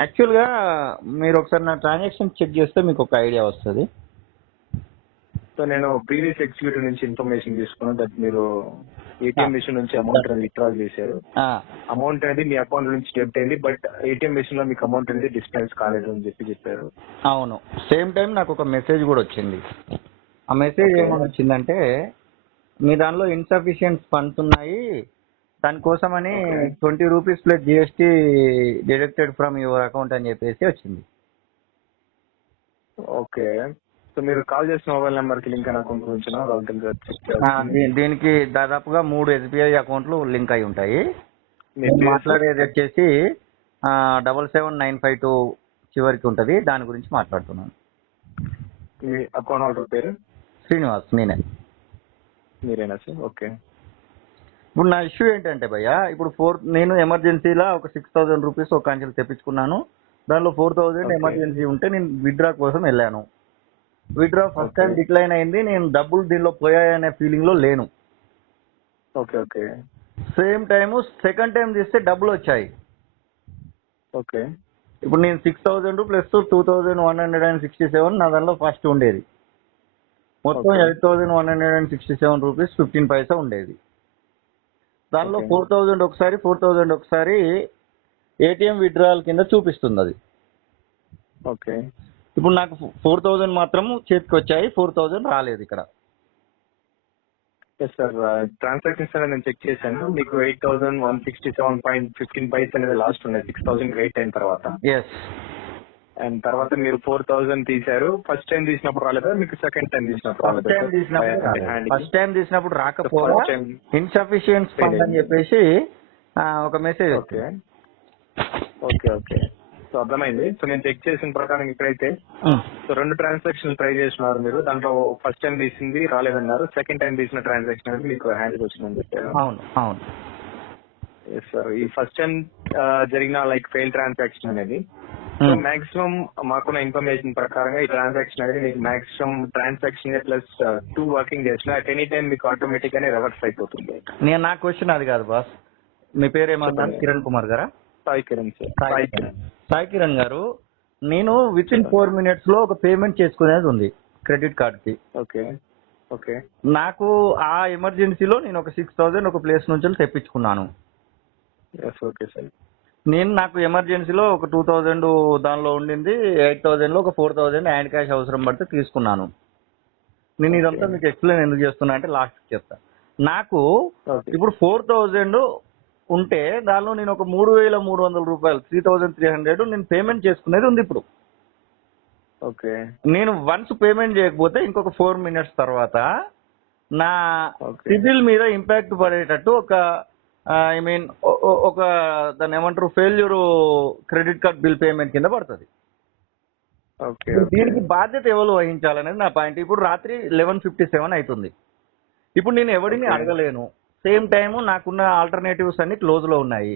యాక్చువల్గా మీరు ఒకసారి నా ట్రాన్సాక్షన్ చెక్ చేస్తే మీకు ఒక ఐడియా వస్తుంది. సో నేను ప్రీవియస్ ఎగ్జిక్యూటివ్ నుంచి ఇన్ఫర్మేషన్ తీసుకున్నాను దట్ మీరు ఏటీఎం మిషన్ నుంచి అమౌంట్ అనేది విత్డ్రాల్ చేశారు. అమౌంట్ అనేది మీ అకౌంట్ నుంచి డెబిట్ అయింది, బట్ ఏటీఎం మిషన్ లో మీకు అమౌంట్ అనేది డిస్పెన్స్ కాలేదు అని చెప్పారు. అవును, సేమ్ టైం నాకు ఒక మెసేజ్ కూడా వచ్చింది. ఆ మెసేజ్ ఏమని వచ్చిందంటే, మీ దానిలో ఇన్సఫిషియెంట్ ఫండ్స్ ఉన్నాయి, దానికోసమని 20 rupees plus GST deducted from your account అని చెప్పేసి వచ్చింది. ఓకే, సో మీరు కాల్ చేసిన మొబైల్ నెంబర్ కి లింక్ అయిన అకౌంట్ గురించి దీనికి దాదాపుగా 3 SBI అకౌంట్లు లింక్ అయి ఉంటాయి. మాట్లాడేది వచ్చేసి 77952 చివరికి ఉంటుంది, దాని గురించి మాట్లాడుతున్నాను. మీ అకౌంట్ హోల్డర్ పేరు? శ్రీనివాస్. మీరేనా సార్? ఓకే. ఇప్పుడు నా ఇష్యూ ఏంటంటే భయ్యా, ఇప్పుడు నేను ఎమర్జెన్సీలో ఒక 6000 రూపీస్ ఒక అంచెలు తెప్పించుకున్నాను. దానిలో 4000 ఎమర్జెన్సీ ఉంటే నేను విత్డ్రా కోసం వెళ్ళాను. విత్డ్రా ఫస్ట్ టైం డిక్లైన్ అయింది. నేను డబ్బులు దీనిలో పోయాయనే ఫీలింగ్ లో లేను. Okay okay. Same time second time తీస్తే డబ్బులు వచ్చాయి. ఓకే. ఇప్పుడు నేను 6000 ప్లస్ 2167 నా దానిలో ఫస్ట్ ఉండేది. మొత్తం 8167 రూపీస్ 15 పైసా ఉండేది. దానిలో 4000 ఒకసారి ఏటీఎం విత్డ్రాయల్ కింద చూపిస్తుంది అది. ఓకే. ఇప్పుడు నాకు 4000 మాత్రం చేతికి వచ్చాయి, 4000 రాలేదు ఇక్కడ. సార్ ట్రాన్సాక్షన్స్ అనేది నేను చెక్ చేశాను. మీకు 8167.15 పైసా అనేది లాస్ట్ ఉన్నాయి 6000 వెయిట్ అయిన తర్వాత. అండ్ తర్వాత మీరు 4000 తీశారు. ఫస్ట్ టైం తీసినప్పుడు రాలేదా, మీకు సెకండ్ టైం తీసినప్పుడు రాలేదా? ఫస్ట్ టైం తీసినప్పుడు రాకపోతే ఇన్సఫిషియెంట్ ఫండ్ అని చెప్పేసి ఒక message. Okay okay okay, so అర్థమైంది. సో నేను చెక్ చేసిన ప్రకారం ఇక్కడైతే సో 2 ట్రాన్సాక్షన్ ట్రై చేస్తున్నారు మీరు. దాంట్లో ఫస్ట్ టైం తీసింది రాలేదన్నారు, సెకండ్ టైం తీసిన ట్రాన్సాక్షన్ అనేది మీకు హ్యాండ్కి వచ్చిందని చెప్పారు. అవును అవును. Yes sir. ఈ ఫస్ట్ టైం జరిగిన లైక్ ఫెయిల్ ట్రాన్సాక్షన్ అనేది మాక్సిమం మాకున్న ఇన్ఫర్మేషన్ ప్రకారంగా ఈ ట్రాన్సాక్షన్ అనేది మీకు maximum transaction plus 2 working days లో అట్ ఎనీ టైం మీకు ఆటోమేటిక్ గానే రివర్స్ అయిపోతుంది. నా క్వశ్చన్ అది కాదు బాస్. మీ పేరు ఏమన్నారు? కిరణ్ కుమార్ గారా? సాయి కిరణ్ సార్. సాయి కిరణ్ గారు, నేను విత్ ఇన్ 4 minutes లో ఒక పేమెంట్ చేసుకునేది ఉంది క్రెడిట్ కార్డ్ కి. Okay okay. నాకు ఆ ఎమర్జెన్సీలో నేను ఒక 6000 ఒక ప్లేస్ నుంచి తెప్పించుకున్నాను. Okay sir. నాకు ఎమర్జెన్సీలో ఒక 2000 దానిలో ఉండింది, 8000 లో ఒక 4000 హ్యాండ్ క్యాష్ అవసరం పడితే తీసుకున్నాను. నేను ఇదంతా మీకు ఎక్స్ప్లెయిన్ ఎందుకు చేస్తున్నా అంటే లాస్ట్ చెప్తా. నాకు ఇప్పుడు 4000 ఉంటే దానిలో నేను ఒక 3300 రూపాయలు 3300 నేను పేమెంట్ చేసుకునేది ఉంది. ఇప్పుడు ఓకే, నేను వన్స్ పేమెంట్ చేయకపోతే ఇంకొక 4 minutes తర్వాత నా సిబిల్ మీద ఇంపాక్ట్ పడేటట్టు ఒక ఒక దాన్ని ఏమంటారు, failure credit card bill payment కింద పడుతుంది. దీనికి బాధ్యత ఎవరు వహించాలనేది నా పాయింట్. ఇప్పుడు రాత్రి 11:57 అవుతుంది. ఇప్పుడు నేను ఎవరిని అడగలేను. సేమ్ టైము నాకున్న ఆల్టర్నేటివ్స్ అన్ని క్లోజ్ లో ఉన్నాయి.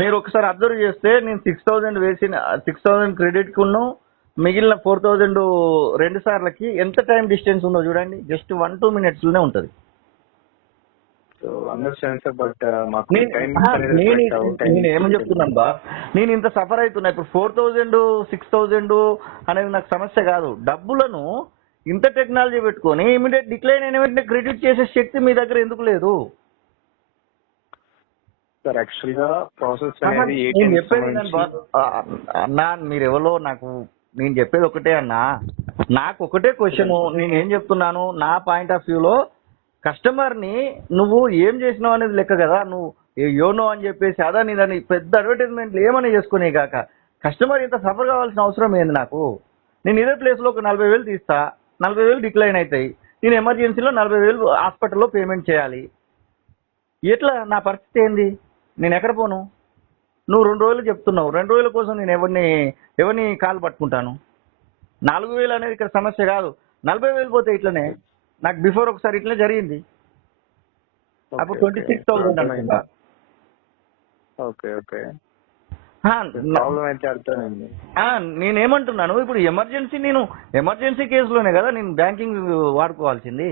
మీరు ఒకసారి అబ్జర్వ్ చేస్తే నేను 6000 వేసిన 6000 క్రెడిట్ కును మిగిలిన 4000 2 సార్లకి ఎంత టైం డిస్టెన్స్ ఉందో చూడండి. జస్ట్ 1-2 minutes లోనే ఉంటుంది. నేను ఏమని చెప్తున్నాను బా, నేను ఇంత సఫర్ అవుతున్నా. ఇప్పుడు 4000 6000 అనేది నాకు సమస్య కాదు. డబ్బులను ఇంత టెక్నాలజీ పెట్టుకొని ఇమీడియట్ డిక్లైన్ అయిన వెంటనే క్రెడిట్ చేసే శక్తి మీ దగ్గర ఎందుకు లేదు? అన్నా మీరు ఎవరో నేను చెప్పేది ఒకటే అన్నా. నాకు ఒకటే క్వశ్చన్. నేను ఏం చెప్తున్నాను, నా పాయింట్ ఆఫ్ వ్యూలో కస్టమర్ ని నువ్వు ఏం చేసినావు అనేది లెక్క కదా. నువ్వు యోనో అని చెప్పేసి అదని దాన్ని పెద్ద అడ్వర్టైజ్మెంట్లు ఏమని చేసుకునే కాక కస్టమర్ ఇంత సఫర్ కావాల్సిన అవసరం ఏంది నాకు? నేను ఇదే ప్లేస్ లో ఒక 40,000 తీస్తా, 40,000 డిక్లైన్ అవుతాయి. నేను ఎమర్జెన్సీలో 40,000 హాస్పిటల్లో పేమెంట్ చేయాలి. ఎట్లా నా పరిస్థితి ఏంది? నేను ఎక్కడ పోను? నువ్వు 2 రోజులు చెప్తున్నావు. 2 రోజుల కోసం నేను ఎవరిని కాలు పట్టుకుంటాను? 4,000 అనేది ఇక్కడ సమస్య కాదు. 40,000 పోతే ఇట్లనే. నాకు బిఫోర్ ఒకసారి ఇట్లనే జరిగింది. అప్పుడు 26,000 అనుకుంటా. నేనేమంటున్నాను, ఇప్పుడు నేను ఎమర్జెన్సీ కేసులోనే కదా నేను బ్యాంకింగ్ వాడుకోవాల్సింది.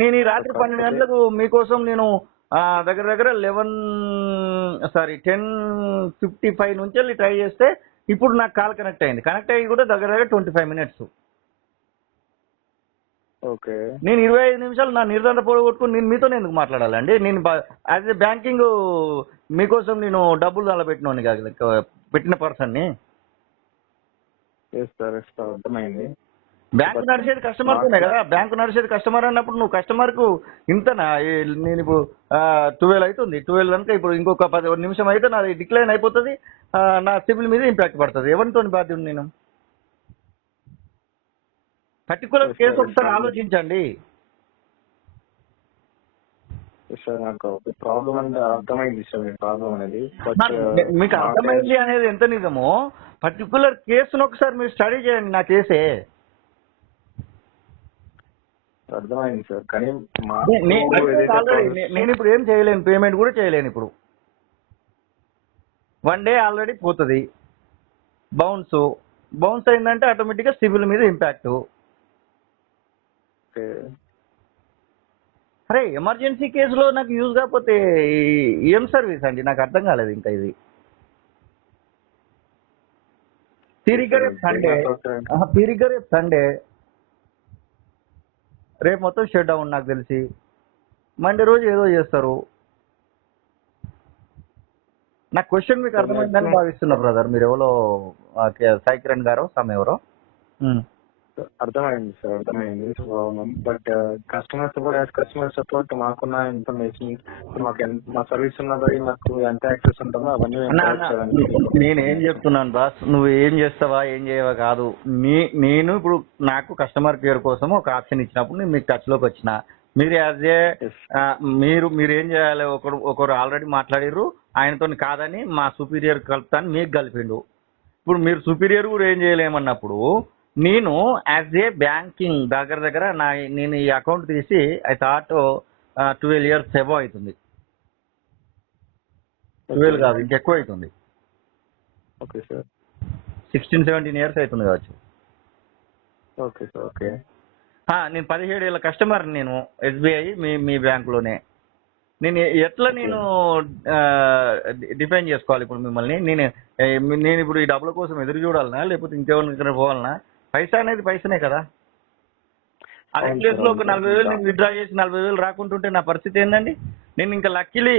నేను ఈ రాత్రి 12 గంటలకు మీకోసం నేను దగ్గర దగ్గర 10:55 నుంచి వెళ్ళి ట్రై చేస్తే ఇప్పుడు నాకు కాల్ కనెక్ట్ అయింది. కనెక్ట్ అయ్యి కూడా దగ్గర దగ్గర 25 మినిట్స్. ఓకే. నేను 25 నిమిషాలు నా నిర్ధారణ పొడగొట్టుకుని నేను మీతోనే ఎందుకు మాట్లాడాలండి? నేను యాజ్ ఏ బ్యాంకింగ్ మీకోసం నేను డబ్బులు దానిలో పెట్టిన పర్సన్ని. సార్ అర్థమైంది. బ్యాంకు నడిచేది కస్టమర్తోనే కదా. బ్యాంకు నడిచేది కస్టమర్ అన్నప్పుడు నువ్వు కస్టమర్కు ఇంతనా? నేను ఇప్పుడు 12 అవుతుంది. 12 కనుక ఇప్పుడు ఇంకొక 10 నిమిషం అయితే నాది డిక్లైన్ అయిపోతుంది. నా సిబిల్ మీద ఇంపాక్ట్ పడుతుంది. ఎవరితో బాధ్యుడు నేను? పర్టికులర్ కేసు ఒకసారి ఆలోచించండి సార్. నాకు ప్రాబ్లం అంటే అర్థమైంది సార్, మీ ప్రాబ్లం అనేది. మీకు అర్థమైంది అనేది ఎంత నిజమో పర్టికులర్ కేసును ఒకసారి మీరు స్టడీ చేయండి. నా కేసే అర్థమైంది సార్, కానీ నేను ఇప్పుడు ఏం చేయలేను, పేమెంట్ కూడా చేయలేను. ఇప్పుడు 1 డే ఆల్రెడీ పోతుంది. బౌన్స్ అయిందంటే ఆటోమేటిక్గా సివిల్ మీద ఇంపాక్ట్. అరే ఎమర్జెన్సీ కేసులో నాకు యూజ్ కాకపోతే ఏం సర్వీస్ అండి? నాకు అర్థం కాలేదు ఇంకా ఇది. తీరిగ్గా రేపు సండే, రేపు మొత్తం షట్ డౌన్ నాకు తెలిసి. మండే రోజు ఏదో చేస్తారు. నా క్వశ్చన్ మీకు అర్థమైందని భావిస్తున్నా బ్రదర్. మీరు ఎవరో సాయి కిరణ్ గారు ఎవరో. అర్థమైంది సార్, అర్థమైంది. బట్ కస్టమర్ సపోర్ట్ మాకున్న ఇన్ఫర్మేషన్, మా సర్వీస్ ఉన్నది, మాకు ఎంత యాక్సెస్ ఉంటుందో అవన్నీ నేనేం చెప్తున్నాను బాస్, నువ్వు ఏం చేస్తావా ఏం చేయవా కాదు. నేను ఇప్పుడు నాకు కస్టమర్ కేర్ కోసం ఒక ఆప్షన్ ఇచ్చినప్పుడు నేను మీకు టచ్ లోకి వచ్చిన. మీరు యాజ్ ఏ మీరు ఏం చేయాలి? ఒకరు ఆల్రెడీ మాట్లాడిర్రు, ఆయనతో కాదని మా సుపీరియర్ కలుపుతాను మీకు కలిపిండు. ఇప్పుడు మీరు సుపీరియర్ కూడా ఏం చేయలేమన్నప్పుడు నేను యాజ్ ఏ బ్యాంకింగ్ దగ్గర దగ్గర నేను ఈ అకౌంట్ తీసి ఐ థాట్ 12 years ఎబో అవుతుంది. 12 కాదు ఇంకెక్కువ అవుతుంది. Okay sir. 16-17 years అవుతుంది కావచ్చు. Okay sir. ఓకే. నేను 17 ఏళ్ళ కస్టమర్. నేను ఎస్బీఐ మీ బ్యాంకులోనే. నేను ఎట్లా డిఫైన్ చేసుకోవాలి ఇప్పుడు మిమ్మల్ని? నేను ఇప్పుడు ఈ డబ్బుల కోసం ఎదురు చూడాలనా లేకపోతే ఇంకెవరికైనా పోవాలనా? పైసా అనేది పైసనే కదా. అదే ప్లేస్ లో ఒక 40,000 నేను విత్డ్రా చేసి 40,000 రాకుంటుంటే నా పరిస్థితి ఏందండి? నేను ఇంకా లక్కీలీ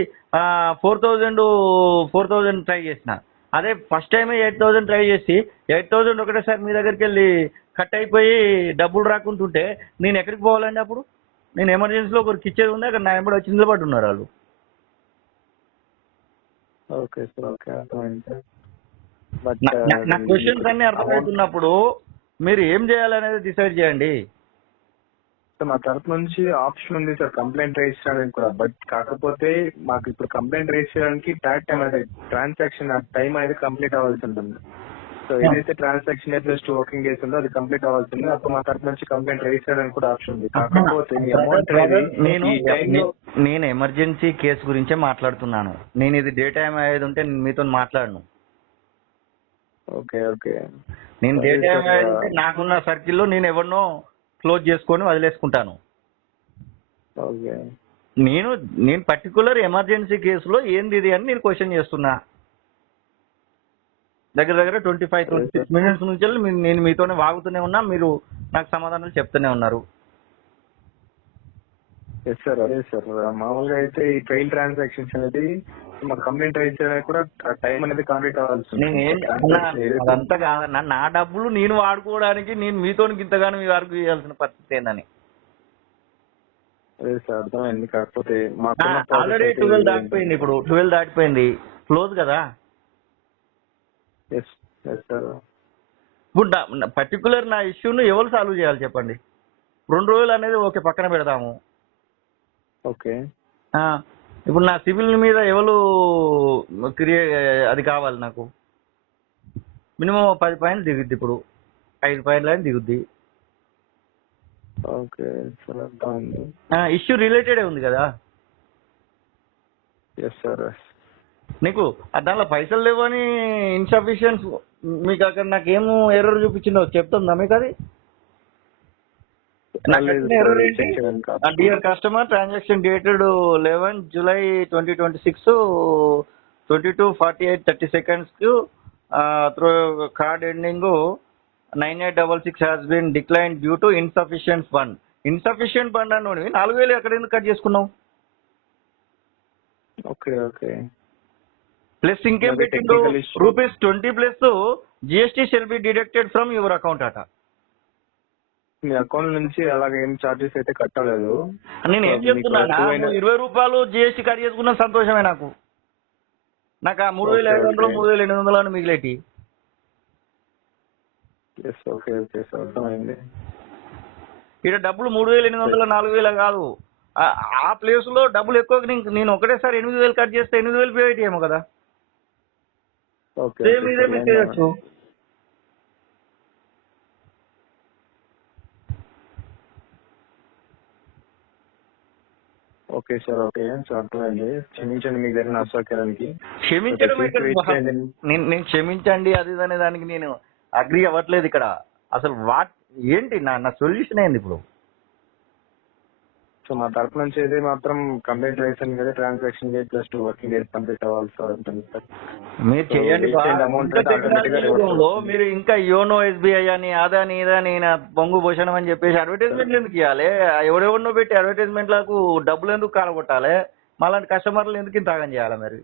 4,000 ట్రై చేసిన. అదే ఫస్ట్ టైమే 8,000 ట్రై చేసి 8,000 ఒకటేసారి మీ దగ్గరికి వెళ్ళి కట్ అయిపోయి డబ్బులు రాకుంటుంటే నేను ఎక్కడికి పోవాలండి అప్పుడు? నేను ఎమర్జెన్సీలో ఒకరికి ఇచ్చేది ఉంది, అక్కడ నా ఎంబడి వచ్చి నిలబడి ఉన్నారు వాళ్ళు. Okay sir. ఓకే, అర్థమైంది. నా క్వశ్చన్స్ అన్ని అర్థమవుతున్నప్పుడు మీరు ఏం చేయాలనేది డిసైడ్ చేయండి. మా తరపు నుంచి ఆప్షన్ ఉంది సార్ కంప్లైంట్ రైజ్ చేయడానికి కూడా. బట్ కాకపోతే మాకు ఇప్పుడు కంప్లైంట్ రైజ్ చేయడానికి ట్రాన్సాక్షన్ టైం అనేది కంప్లీట్ అవ్వాల్సి ఉంటుంది. సో ఏదైతే ట్రాన్సాక్షన్ ప్లస్ 2 working days ఉందో అది కంప్లీట్ అవ్వాల్సి ఉంది. అప్పుడు మా తరపు నుంచి కంప్లైంట్ రైజ్ చేయడానికి కూడా ఆప్షన్ ఉంది. కాకపోతే నేను ఎమర్జెన్సీ కేసు గురించే మాట్లాడుతున్నాను. నేను ఇది డే టైం అయ్యేది ఉంటే మీతో మాట్లాడను. ఓకే. ఓకే. నేను డే టైం అయ్యేది ఉంటే నాకున్న సర్కిల్లో నేను ఎవరినో క్లోజ్ చేసుకొని వదిలేసుకుంటాను. ఓకే. నేను పర్టికులర్ ఎమర్జెన్సీ కేసులో ఏంది ఇది అని నేను క్వశ్చన్ చేస్తున్నా. దగ్గర దగ్గర 25-26 minutes నుంచి నేను మీతోనే వాగుతూనే ఉన్నా, మీరు నాకు సమాధానాలు చెప్తూనే ఉన్నారు. Yes sir. అదే సార్, మామూలుగా అయితే ఈ ఫెయిల్ ట్రాన్సాక్షన్స్ అనేది మా కంప్లైంట్ రైజ్ చేయడానికి కూడా టైం అనేది కంప్లీట్ అవ్వాల్సింది. అదంతా కాదన్నా, నా డబ్బులు నేను వాడుకోవడానికి నేను మీతో ఇంతగానో మీ వరకు చేయాల్సిన పరిస్థితి ఏందని. అదే సార్, అర్థమైంది. కాకపోతే ఆల్రెడీ 12 దాటిపోయింది. ఇప్పుడు 12 దాటిపోయింది, క్లోజ్ కదా. ఇప్పుడు పర్టికులర్ నా ఇష్యూను ఎవరు సాల్వ్ చేయాలి చెప్పండి? 2 రోజులు అనేది ఓకే పక్కన పెడదాము. ఓకే. ఇప్పుడు నా సివిల్ మీద ఎవరు అది కావాలి నాకు. మినిమం 10 పాయింట్లు దిగుద్ది, ఇప్పుడు 5 పాయింట్లు అని దిగుద్ది. ఓకే. ఇష్యూ రిలేటెడే ఉంది కదా. Yes sir. నీకు దానిలో పైసలు లేవని ఇన్సఫిషియన్స్ మీకు అక్కడ నాకేమో ఎర్రర్ చూపించిందో చెప్తుందా మీకు? అది నాకు లేదు వచ్చిన ఎర్రర్ సార్, ఏంటి? చెక్ చేయడానికి కాదు. Dear customer transaction dated 11 July 2026 22:48:30 కు through card ending 9866 has been declined due to insufficient fund. Insufficient fund అన్నోడివి 4,000 ఎక్కడ ఎందుకు కట్ చేసుకున్నావు? Okay okay. ప్లస్ ఇంకేం అదే పెట్టిండు? technical issue. ₹20 plus GST shall be deducted from your account అట. మీ account నుంచి అలాగే ఏం చార్జెస్ అయితే కట్టలేదు. నేను ఏం మీకు చెప్తున్నా, ఎక్కువైన- ₹20 జిఎస్టీ కట్ చేసుకున్న సంతోషమే నాకు. నాకు ఆ 3,500 Okay. 3,800 అని మిగిలేటి. Yes, ఓకే ఓకే సార్, అర్థమైంది. ఇక్కడ డబ్బులు 3,800 4,000 కాదు. ఆ ప్లేస్ లో డబ్బులు ఎక్కువ నేను ఒకటేసారి 8,000 కట్ చేస్తే 8,000 పే అయితే ఏమో కదా. ఓకే సేమ్ ఇదే మీకు చేయొచ్చు. ఓకే సార్, ఓకే సార్, అర్థమైంది. క్షమించండి మీకు జరిగిన అసౌకర్యానికి. క్షమించడం Okay, ఇక్కడ wait చేయండి. నేను క్షమించండి అది ఇది అనే దానికి నేను అగ్రి అవ్వట్లేదు ఇక్కడ. అసలు ఏంటి నా సొల్యూషన్ ఏంది ఇప్పుడు? సో మా తరపు నుంచి అయితే మాత్రం కంప్లైంట్ రైసింగ్ కదా, transaction date plus 2 working days complete అవ్వాలి సార్ ఉంటుంది సార్. మీరు చేయండి బా. అమౌంట్ ఇంత టెక్నాలజీ యుగంలో మీరు ఇంకా యోనో ఎస్బీఐ అని అదని ఇదని పొంగు భూషణం అని చెప్పేసి అడ్వర్టైజ్మెంట్లు ఎందుకు ఇవ్వాలి? ఎవరెవరినో పెట్టి అడ్వర్టైజ్మెంట్లకు డబ్బులు ఎందుకు కాలగొట్టాలి? మాలాంటి కస్టమర్లు ఎందుకు ఇంత ఆగం చేయాలి? మరి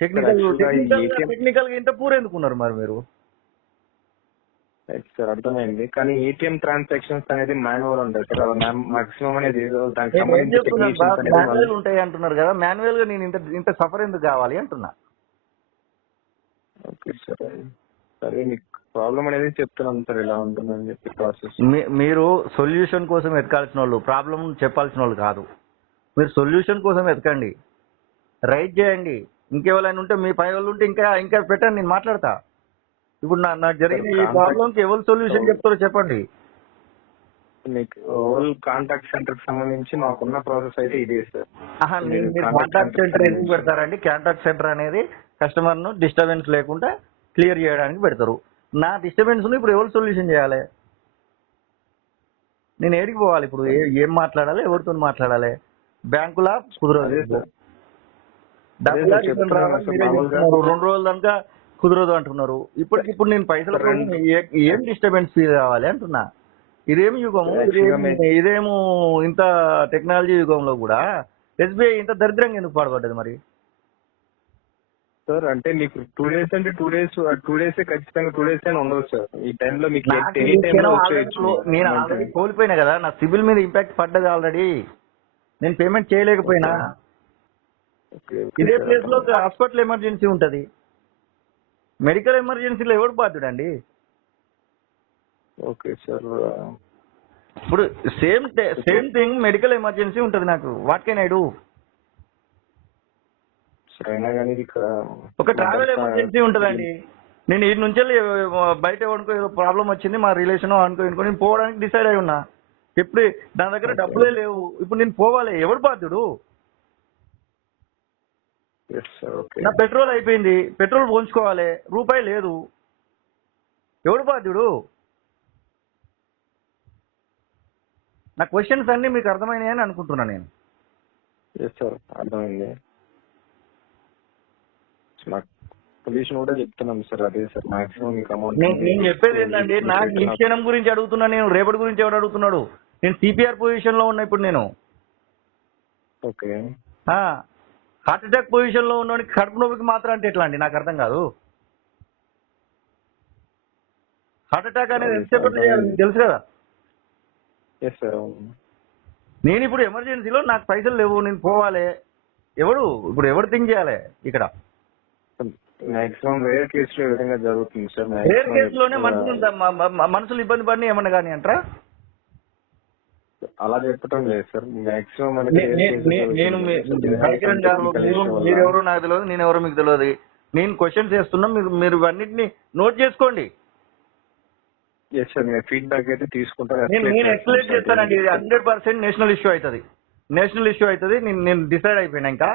టెక్నికల్ గా ఇంత పూర్ ఎందుకున్నారు మరి మీరు? సార్ అర్థమైంది, కానీ ఏటీఎం ట్రాన్సాక్షన్స్ అనేది మాన్యువల్ ఉంటుంది సార్. మాక్సిమం అనేది దానికి సంబంధించి technicians అనేది మాన్యువల్ ఉంటాయి అంటున్నారు కదా, మాన్యువల్ గా నేను ఇంత సఫర్ ఎందుకు కావాలి అంటున్నా. ఓకే సార్, సరే మీకు ప్రాబ్లం అనేది చెప్తున్నాను సార్, ఇలా ఉంటుందని చెప్పి ప్రాసెస్. మీరు సొల్యూషన్ కోసం ఎతకాల్సిన వాళ్ళు, ప్రాబ్లం చెప్పాల్సిన వాళ్ళు కాదు. మీరు సొల్యూషన్ కోసం ఎతకండి, రైట్ చేయండి. ఇంకెవరైనా ఉంటే మీ పై వాళ్ళు ఉంటే ఇంకా పెట్టండి, నేను మాట్లాడతా. ఇప్పుడు నాకు జరిగిన ఈ ప్రాబ్లంకి ఎవరు సొల్యూషన్ చెప్తారో చెప్పండి. మీకు ఓల్ కాంటాక్ట్ సెంటర్ కి సంబంధించి మాకున్న ప్రాసెస్ అయితే ఇదే సార్. మీరు కాంటాక్ట్ సెంటర్ ఎందుకు పెడతారండి? కాంటాక్ట్ సెంటర్ అనేది కస్టమర్ ను డిస్టర్బెన్స్ లేకుండా క్లియర్ చేయడానికి పెడతారు. నా డిస్టర్బెన్స్ ను ఇప్పుడు ఎవరు సొల్యూషన్ చేయాలి? నేను ఏడికి పోవాలి ఇప్పుడు? ఏం మాట్లాడాలి? ఎవరితో మాట్లాడాలి? బ్యాంకులా కుదరదు, డబ్బులా రిటర్న్ రావాలి. 2 రోజుల దాకా కుదరదు అంటున్నారు. ఇప్పటికిప్పుడు నేను పైసలు ఏం డిస్టర్బెన్స్ ఫీల్ కావాలి అంటున్నా. ఇదేం యుగము, ఇదేమో ఇంత టెక్నాలజీ యుగంలో కూడా ఎస్బీఐ ఇంత దరిద్రంగా ఎందుకు పాడుపడ్డది మరి? సార్ అంటే మీకు 2 days అంటే 2 days ఖచ్చితంగా 2 days అయినా ఉండదు సార్. ఈ టైంలో మీకు నేను ఆల్రెడీ కోల్పోయినా కదా, నా సిబిల్ మీద ఇంపాక్ట్ పడ్డది ఆల్రెడీ. నేను పేమెంట్ చేయలేకపోయినా. ఇదే ప్లేస్ లో హాస్పిటల్ ఎమర్జెన్సీ ఉంటది, మెడికల్ ఎమర్జెన్సీలో ఎవరు బాధ్యుడండి? ఓకే సార్, ఇప్పుడు సేమ్ థింగ్ మెడికల్ ఎమర్జెన్సీ ఉంటది నాకు. What can I do? ఒక ట్రావెల్ ఎమర్జెన్సీ ఉంటదండి. నేను ఈ నుంచి బయట ఎవరికో ఏదో ప్రాబ్లం వచ్చింది, మా రిలేషన్ అనుకో నేను పోవడానికి డిసైడ్ అయి ఉన్నా. ఇప్పుడు నా దగ్గర డబ్బులే లేవు, ఇప్పుడు నేను పోవాలి, ఎవరు బాధ్యుడు? నా పెట్రోల్ అయిపోయింది, పెట్రోల్ పోంచుకోవాలి, రూపాయి లేదు, ఎవడు బాధ్యుడు? నా క్వశ్చన్స్ అన్ని మీకు అర్థమైనాయని అనుకుంటున్నా నేను. అర్థమైంది. పొల్యూషన్ కూడా చెప్తున్నాం సార్, అదే సార్ మాక్సిమం మీకు అమౌంట్. నేను చెప్పేది ఏంటంటే, నాకు ఈ క్షణం గురించి అడుగుతున్నా నేను, రేపటి గురించి ఎవడు అడుగుతున్నాడు? నేను సిపిఆర్ పొజిషన్ లో ఉన్నా ఇప్పుడు నేను. ఓకే, హార్ట్ అటాక్ పొజిషన్ లో ఉన్నోడికి కడుపు నొప్పికి మాత్రం అంటే ఎట్లా అండి? నాకు అర్థం కాదు. హార్ట్ అటాక్ అనేది ఎంతసేపట్లో చేయాలి తెలుసు కదా. నేను ఇప్పుడు ఎమర్జెన్సీలో నాకు పైసలు లేవు, నేను పోవాలి, ఎవడు థింక్ చేయాలి ఇక్కడ? మాక్సిమం రేర్ కేసులో ఈ విధంగా జరుగుతుంది సార్. రేర్ కేసులోనే మనుషులు ఇబ్బంది పడిన ఏమన్నా కానీ అంటారా? అలా చెప్పటం లేదు సార్, మాక్సిమం నేను మీరెవరో నాకు తెలియదు, నేను ఎవరో మీకు తెలియదు. నేను క్వశ్చన్స్ చేస్తున్నా, మీరు అన్నింటినీ నోట్ చేసుకోండి. ఫీడ్బ్యాక్ అయితే తీసుకుంటాను. నేను ఎక్స్ప్లెయిన్ చేస్తానండి. ఇది 100% నేషనల్ ఇష్యూ అవుతుంది. నేను డిసైడ్ అయిపోయినా. ఇంకా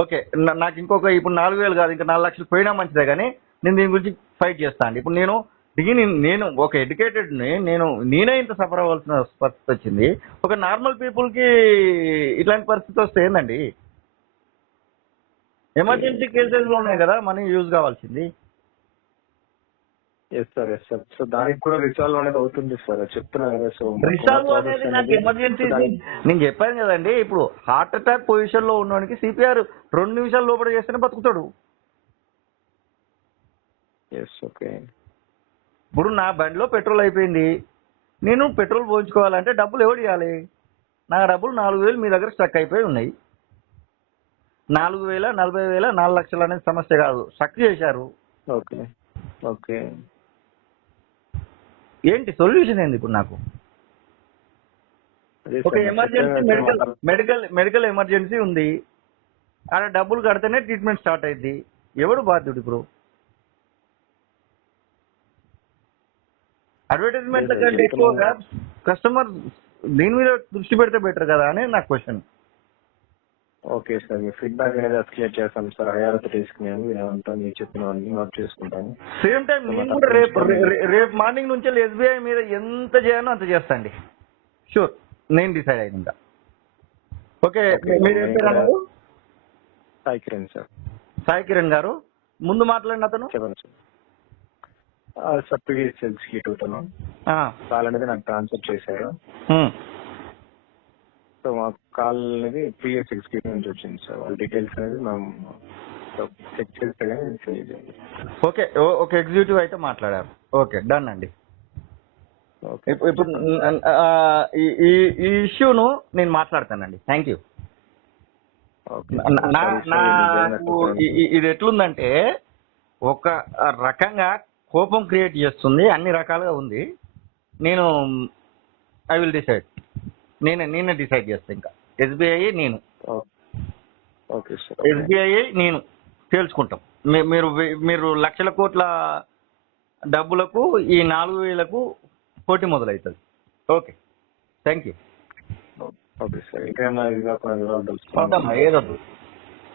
ఓకే, నాకు ఇంకొక ఇప్పుడు 4,000 కాదు, ఇంకా 4 లక్షలు పోయినా మంచిదే, కానీ నేను దీని గురించి ఫైట్ చేస్తాను. ఇప్పుడు నేను నేను ఒక ఎడ్యుకేటెడ్ నేనే ఇంత సఫర్ అవ్వాల్సిన పరిస్థితి వచ్చింది. ఒక నార్మల్ పీపుల్ కి ఇట్లాంటి పరిస్థితి వస్తే ఏందండి? ఎమర్జెన్సీ కేసెస్ లో ఉన్నాయి కదా మనీ యూజ్ కావాల్సింది. Yes sir. సో దానికి కూడా రిసాల్వ్ అనేది అవుతుంది సార్, చెప్తున్నా కదా. సో రిసాల్వ్ అనేది నాకు ఎమర్జెన్సీ నేను చెప్పాను కదండి. ఇప్పుడు హార్ట్ అటాక్ పొజిషన్ లో ఉన్నవానికి సిపిఆర్ 2 నిమిషాల లోపల చేస్తేనే బతుకుతాడు. ఓకే. ఇప్పుడు నా బండిలో పెట్రోల్ అయిపోయింది, నేను పెట్రోల్ పోయించుకోవాలంటే డబ్బులు ఎవరు ఇవ్వాలి? నా డబ్బులు 4,000 మీ దగ్గర స్టక్ అయిపోయి ఉన్నాయి. 4,000, 40,000, 4 లక్షలు అనేది సమస్య కాదు, స్టక్ చేశారు. ఓకే. ఓకే. ఏంటి సొల్యూషన్ ఏంది ఇప్పుడు నాకు? ఒక ఎమర్జెన్సీ మెడికల్ ఎమర్జెన్సీ ఉంది, అక్కడ డబ్బులు కడితేనే ట్రీట్మెంట్ స్టార్ట్ అయింది. ఎవడు బాధ్యుడు ఇప్పుడు? అడ్వర్టైజ్మెంట్ కంటే ఎక్కువగా కస్టమర్ దీని మీద దృష్టి పెడితే బెటర్ కదా అని నా క్వశ్చన్. ఓకే సార్, మీ ఫీడ్బ్యాక్ అనేది ఎస్కలేట్ చేస్తాను సార్. అయ్యారతో తీసుకున్నాను, ఏమంటా మీరు చెప్పినవన్నీ నోట్ చేసుకుంటాను. సేమ్ టైం నేను కూడా రేపు మార్నింగ్ నుంచి ఎస్బీఐ మీద ఎంత చేయాలో అంత చేస్తాండి. షూర్, నేను డిసైడ్ అయింది ఇంకా. ఓకే, మీరు ఏం పేరు అన్నారు? సాయి కిరణ్ సార్. సాయి కిరణ్ గారు, ముందు మాట్లాడిన అతను చెప్పండి సార్. సర్టిఫికేట్ ఎగ్జిక్యూటివ్ తను కాల్ అనేది నాకు ట్రాన్స్ఫర్ చేశారు. సో మాకు కాల్ అనేది ప్రీవియస్ ఎగ్జిక్యూటివ్ నుంచి వచ్చింది సార్. వాళ్ళ డీటెయిల్స్ అనేది మేము చెక్ చేస్తే ఓకే. ఒక ఎగ్జిక్యూటివ్ అయితే మాట్లాడారు. ఓకే, డన్ అండి. ఇప్పుడు ఈ ఇష్యూను నేను మాట్లాడతానండి. Thank you. నాకు ఇది ఎట్లుందంటే ఒక రకంగా కోపం క్రియేట్ చేస్తుంది, అన్ని రకాలుగా ఉంది. నేను ఐ విల్ డిసైడ్, నేనే డిసైడ్ చేస్తాను. ఇంకా ఎస్బీఐ నేను ఎస్బీఐ నేను తేల్చుకుంటాం. మీరు లక్షల కోట్ల డబ్బులకు ఈ 4,000కు పోటీ మొదలవుతుంది. Okay, thank you. Okay sir. ఇంకా ఏదొద్దు.